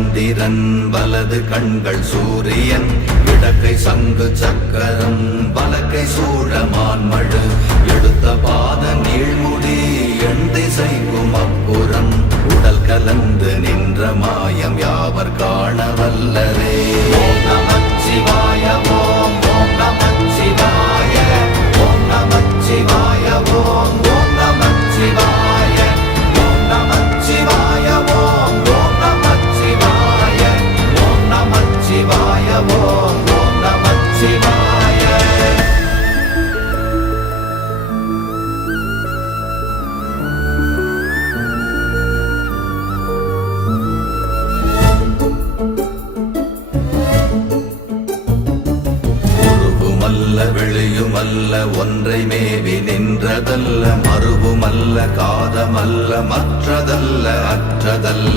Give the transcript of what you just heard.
சந்திரன் வலது கண்கள் சூரியன் இடக்கை சங்கு சக்கரம் வலக்கை சூழமான்மழு எடுத்த பாத நீழ்முடி எண் திசைக்கும் அப்புறம் உடல் கலந்து நின்ற மாயம் யாவர் காண வல்லரே. ஓம் நமச்சிவாய ஓம் ஓம் நமச்சிவாய ஓம் நமச்சிவாய ஓம் ஓம் நமச்சிவாய ஓம் நமச்சிவாய ஓம் ஓம் நமச்சிவாய ஓம் நமச்சிவாய ஓம் ஓம் நமச்சிவாய. வெளியுமல்ல ஒன்றை மேவி நின்றதல்ல மறுவுமல்ல காதமல்ல மற்றதல்ல அற்றதல்ல